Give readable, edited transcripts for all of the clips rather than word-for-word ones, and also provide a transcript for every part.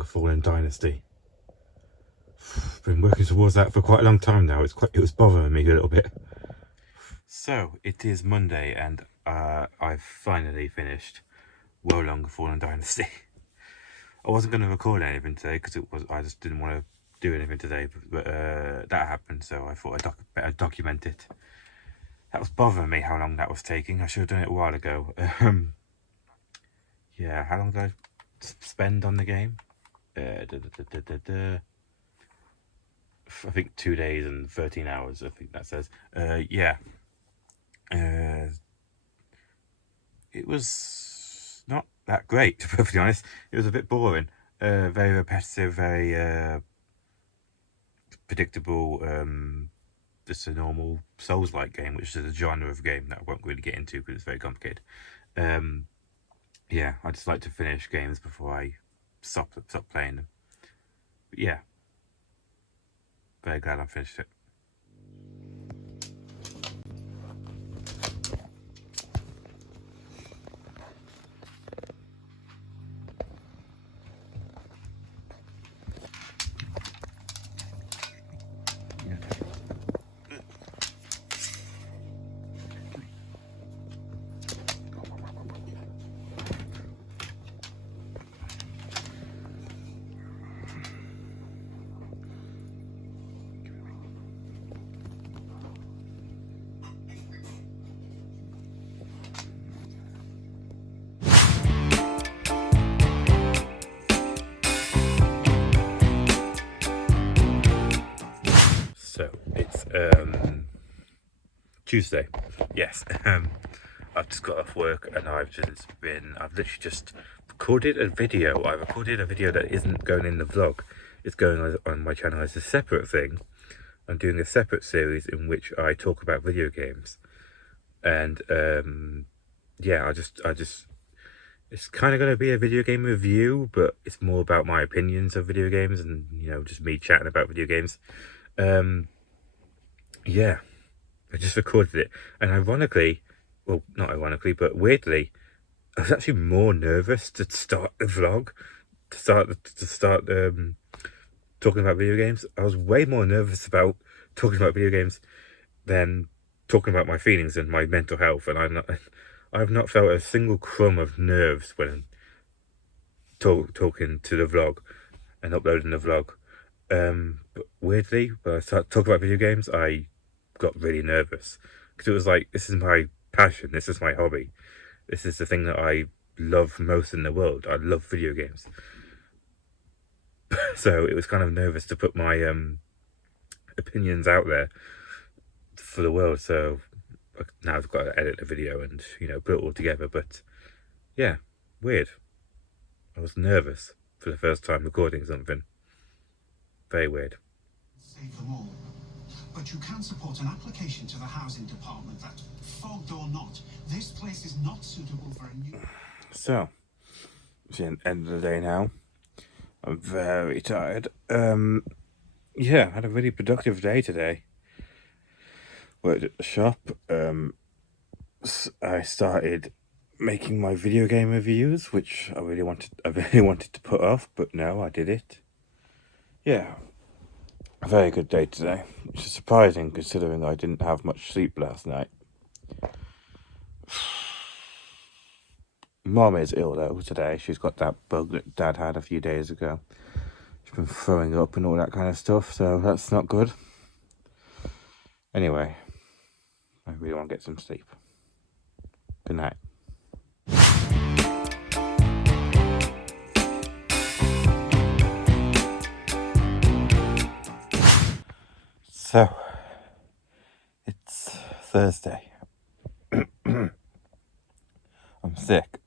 longer fallen dynasty. I've been working towards that for quite a long time now. It was bothering me a little bit. So it is Monday, and I've finally finished Well Longer Fallen Dynasty. I wasn't going to record anything today because I just didn't want to do anything today, but that happened, so I thought I'd better document it. That was bothering me how long that was taking. I should have done it a while ago. Yeah, how long did I spend on the game? I think 2 days and 13 hours, I think that says. Yeah. It was not that great, to be perfectly honest. It was a bit boring. Very repetitive, very predictable. Just a normal Souls-like game, which is a genre of game that I won't really get into because it's very complicated. Yeah, I just like to finish games before I stop playing them. But yeah, very glad I finished it. So it's Tuesday. Yes. I've just got off work and I've literally just recorded a video. I recorded a video that isn't going in the vlog. It's going on my channel as a separate thing. I'm doing a separate series in which I talk about video games. And yeah, I just it's kind of going to be a video game review, but it's more about my opinions of video games and, you know, just me chatting about video games. Yeah, I just recorded it, and ironically, well, not ironically, but weirdly, I was actually more nervous to start the vlog, to start talking about video games. I was way more nervous about talking about video games than talking about my feelings and my mental health, and I've not felt a single crumb of nerves when talking to the vlog and uploading the vlog. But weirdly, when I started talking about video games, I got really nervous because it was like, this is my passion, this is my hobby, this is the thing that I love most in the world. I love video games. So it was kind of nervous to put my opinions out there for the world. So now I've got to edit the video and, you know, put it all together. But yeah, weird. I was nervous for the first time recording something. Very weird. Save them all. But you can support an application to the housing department that, fogged or not, this place is not suitable for a new... So, it's the end of the day now. I'm very tired. Yeah, I had a really productive day today. Worked at the shop. I started making my video game reviews, which I really wanted to put off, but no, I did it. Yeah, a very good day today, which is surprising considering I didn't have much sleep last night. Mom is ill though today. She's got that bug that Dad had a few days ago. She's been throwing up and all that kind of stuff, so that's not good. Anyway, I really want to get some sleep. Good night. So, it's Thursday. I'm sick.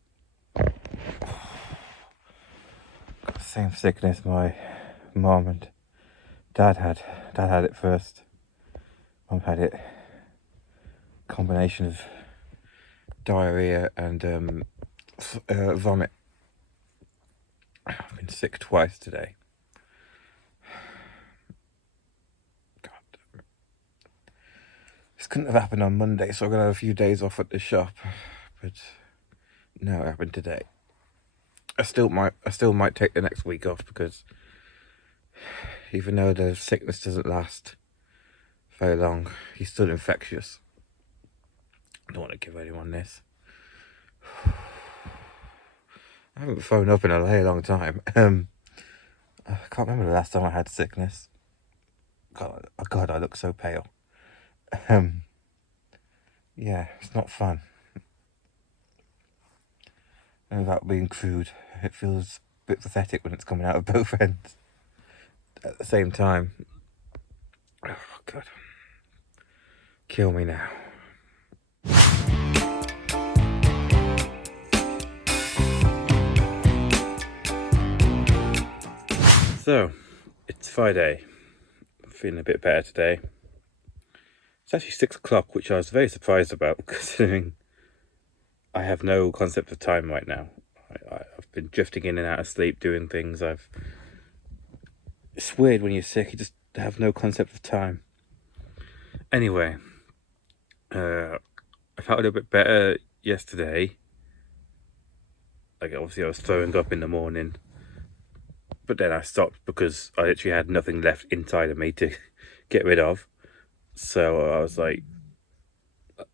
Got the same sickness my mom and dad had. Dad had it first. Mom had it. Combination of diarrhea and vomit. I've been sick twice today. This couldn't have happened on Monday, so I'm going to have a few days off at the shop. But no, it happened today. I still might take the next week off, because even though the sickness doesn't last very long, he's still infectious. I don't want to give anyone this. I haven't phoned up in a very long time. I can't remember the last time I had sickness. God, oh God, I look so pale. Yeah, it's not fun. And without being crude, it feels a bit pathetic when it's coming out of both ends at the same time. Oh God, kill me now. So, it's Friday. I'm feeling a bit better today. It's actually 6 o'clock, which I was very surprised about, considering I have no concept of time right now. I've been drifting in and out of sleep, doing things. It's weird when you're sick, you just have no concept of time. Anyway, I felt a little bit better yesterday. Like, obviously I was throwing up in the morning, but then I stopped because I literally had nothing left inside of me to get rid of. So I was like,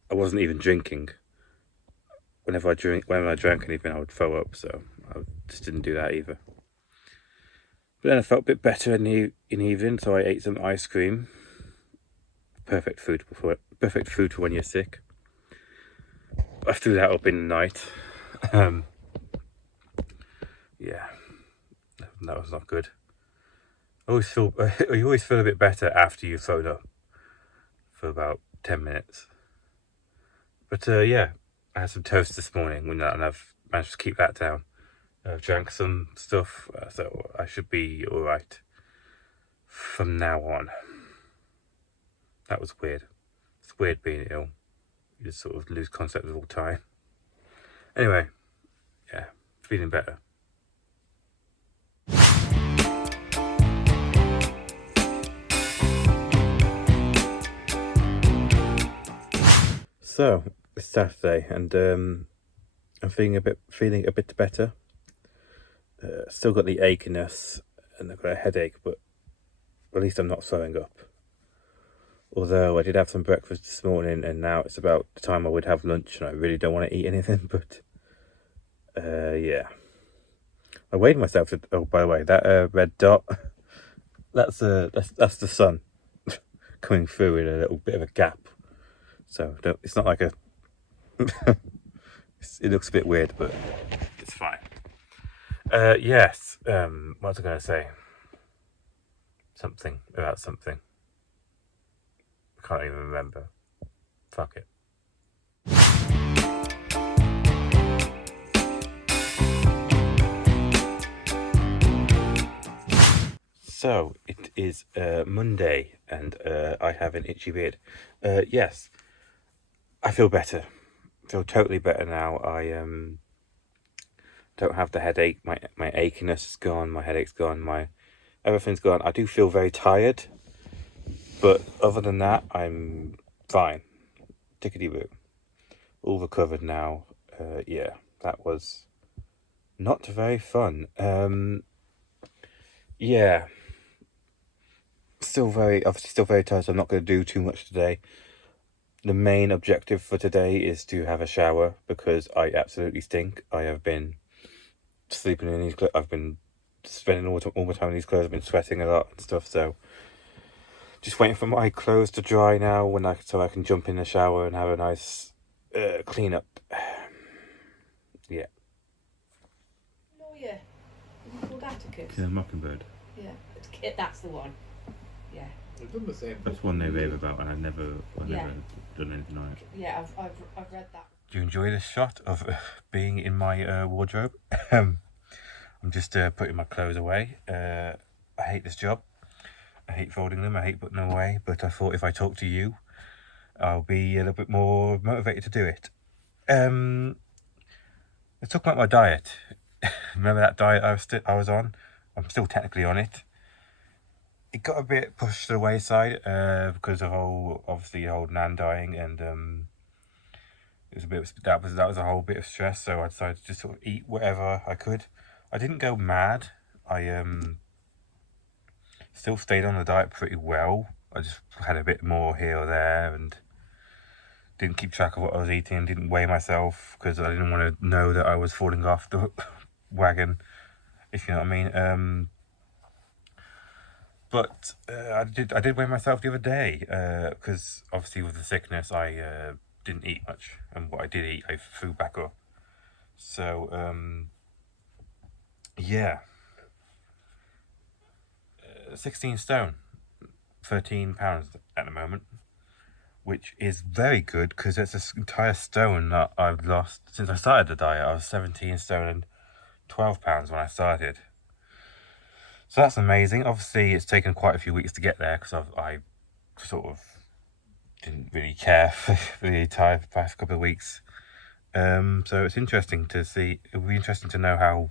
I wasn't even drinking. Whenever I drank anything, I would throw up. So I just didn't do that either. But then I felt a bit better in the evening, so I ate some ice cream. Perfect food for when you're sick. I threw that up in the night. Yeah, that was not good. You always feel a bit better after you've thrown up for about 10 minutes. But yeah, I had some toast this morning, and I've managed to keep that down. I've drank some stuff, so I should be alright from now on. That was weird. It's weird being ill. You just sort of lose concept of all time. Anyway, yeah, feeling better. So it's Saturday, and I'm feeling a bit better. Still got the achiness, and I've got a headache, but at least I'm not throwing up. Although I did have some breakfast this morning, and now it's about the time I would have lunch, and I really don't want to eat anything. But yeah, I weighed myself. Oh, by the way, that red dot, that's the sun coming through in a little bit of a gap. So it's not like a. It looks a bit weird, but it's fine. Yes. What was I going to say? Something about something. I can't even remember. Fuck it. So it is Monday, and I have an itchy beard. Yes, I feel better. I feel totally better now. I don't have the headache. My achiness is gone. My headache's gone. Everything's gone. I do feel very tired, but other than that, I'm fine. Tickety-boo. All recovered now. Yeah, that was not very fun. Yeah. Still very tired, so I'm not going to do too much today. The main objective for today is to have a shower, because I absolutely stink. I have been sleeping in these clothes. I've been spending all my time in these clothes. I've been sweating a lot and stuff, so just waiting for my clothes to dry now, so I can jump in the shower and have a nice clean up. Yeah. Oh yeah, is it called Atticus? Yeah, Mockingbird. Yeah, that's the one. Yeah. I've done the same. That's one they rave about, and I've never Yeah. done anything on it. Yeah, I've read that. Do you enjoy this shot of being in my wardrobe? I'm just putting my clothes away. I hate this job. I hate folding them. I hate putting them away. But I thought if I talk to you, I'll be a little bit more motivated to do it. Let's talk about my diet. Remember that diet I was on? I'm still technically on it. It got a bit pushed to the wayside because of obviously the whole nan dying, and it was a bit that was a whole bit of stress. So I decided to just sort of eat whatever I could. I didn't go mad. I still stayed on the diet pretty well. I just had a bit more here or there and didn't keep track of what I was eating and didn't weigh myself because I didn't want to know that I was falling off the wagon, if you know what I mean. But I did weigh myself the other day because obviously with the sickness I didn't eat much, and what I did eat I threw back up. So yeah, 16 stone, 13 pounds at the moment, which is very good because it's an entire stone that I've lost since I started the diet. I was 17 stone and 12 pounds when I started. So that's amazing. Obviously, it's taken quite a few weeks to get there because I sort of didn't really care for the entire past couple of weeks. So it's interesting to see. It'll be interesting to know how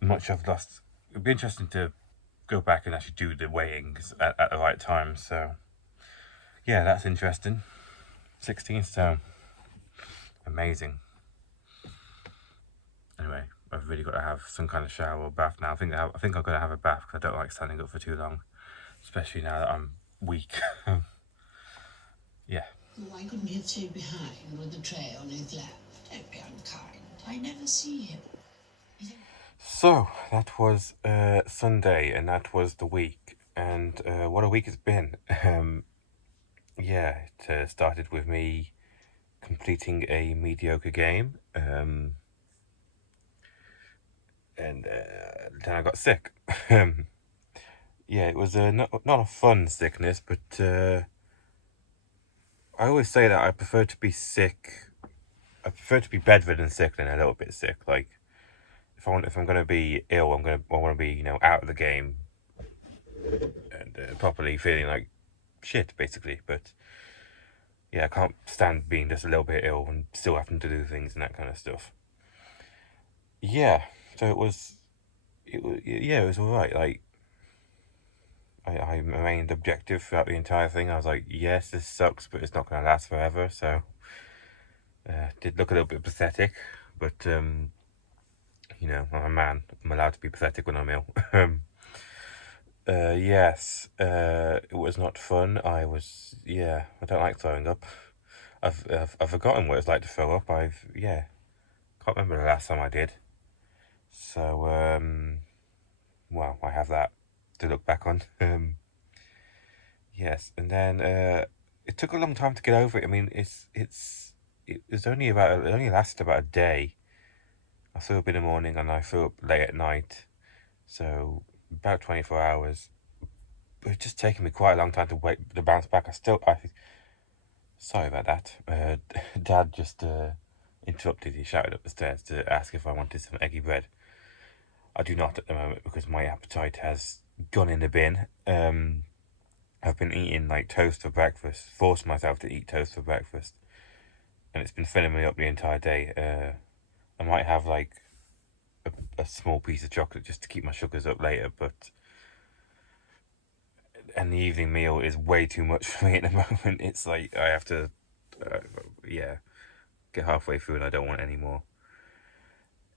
much I've lost. It'll be interesting to go back and actually do the weighings at the right time. So yeah, that's interesting. 16 stone. Amazing. Anyway, I've really got to have some kind of shower or bath now. I think I'm going to have a bath because I don't like standing up for too long, especially now that I'm weak. Yeah. Why couldn't he have stayed behind with the tray on his lap? Don't be unkind. I never see him. So that was Sunday, and that was the week, and what a week it's been. Yeah, it started with me completing a mediocre game, and then I got sick. Yeah, it was not a fun sickness, but I always say that I prefer to be sick. I prefer to be bedridden sick than a little bit sick. Like, if I'm going to be ill, I want to be out of the game and properly feeling like shit, basically. But yeah, I can't stand being just a little bit ill and still having to do things and that kind of stuff. Yeah, so it was all right. Like, I remained objective throughout the entire thing. I was like, yes, this sucks, but it's not going to last forever. So, did look a little bit pathetic, but I'm a man. I'm allowed to be pathetic when I'm ill. Yes, it was not fun. I don't like throwing up. I've forgotten what it's like to throw up. Can't remember the last time I did. So, well, I have that to look back on. Yes, and then it took a long time to get over it. I mean, it only lasted about a day. I threw up in the morning and I threw up late at night, so about 24 hours. But it's just taken me quite a long time to bounce back. Sorry about that. Dad just interrupted. He shouted up the stairs to ask if I wanted some eggy bread. I do not at the moment because my appetite has gone in the bin. I've been eating like toast for breakfast, forced myself to eat toast for breakfast, and it's been filling me up the entire day. I might have like a small piece of chocolate just to keep my sugars up later, and the evening meal is way too much for me at the moment. It's like I have to, get halfway through and I don't want any more.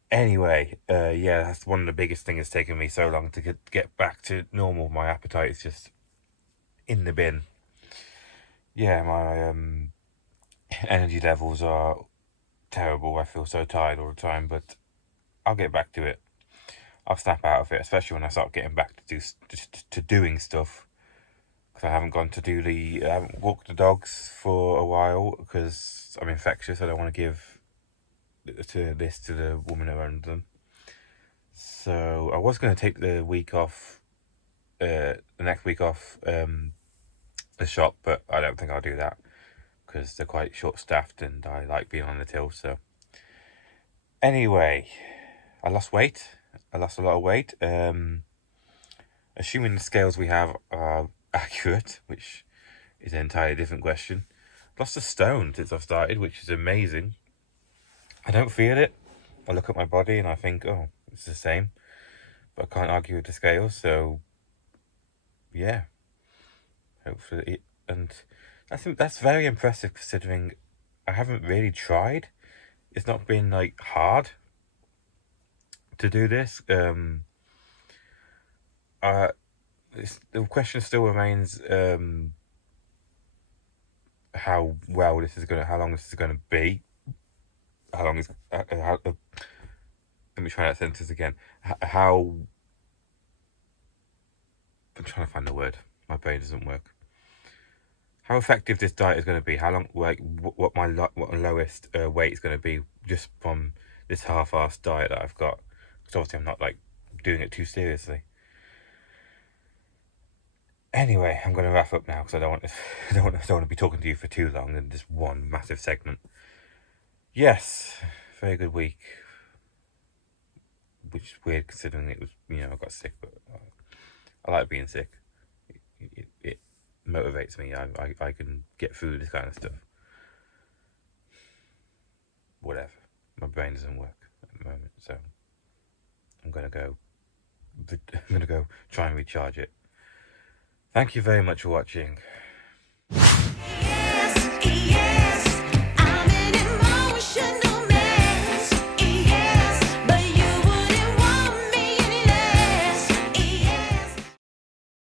Anyway, that's one of the biggest things that's taken me so long to get back to normal. My appetite is just in the bin. Yeah, my energy levels are terrible. I feel so tired all the time, but I'll get back to it. I'll snap out of it, especially when I start getting back to doing stuff. Because I haven't I haven't walked the dogs for a while because I'm infectious. I don't want to give this to the woman who owns them. So I was going to take the week off, the next week off the shop, but I don't think I'll do that because they're quite short-staffed and I like being on the till. So anyway, I lost weight. I lost a lot of weight. Assuming the scales we have are accurate, which is an entirely different question. Lost a stone since I've started, which is amazing. I don't feel it. I look at my body and I think, oh, it's the same. But I can't argue with the scales, so yeah. Hopefully, and I think that's very impressive considering I haven't really tried. It's not been like hard to do this. The question still remains how long this is going to be. How long is let me try that sentence again. How I'm trying to find the word. My brain doesn't work. How effective this diet is going to be. How long, like, what my lowest weight is going to be just from this half-assed diet that I've got. Because obviously I'm not like doing it too seriously. Anyway, I'm going to wrap up now because I don't want to be talking to you for too long in this one massive segment. Yes, very good week. Which is weird considering it was, I got sick, but I like being sick. It motivates me. I can get through this kind of stuff. Whatever. My brain doesn't work at the moment, so I'm gonna go try and recharge it. Thank you very much for watching.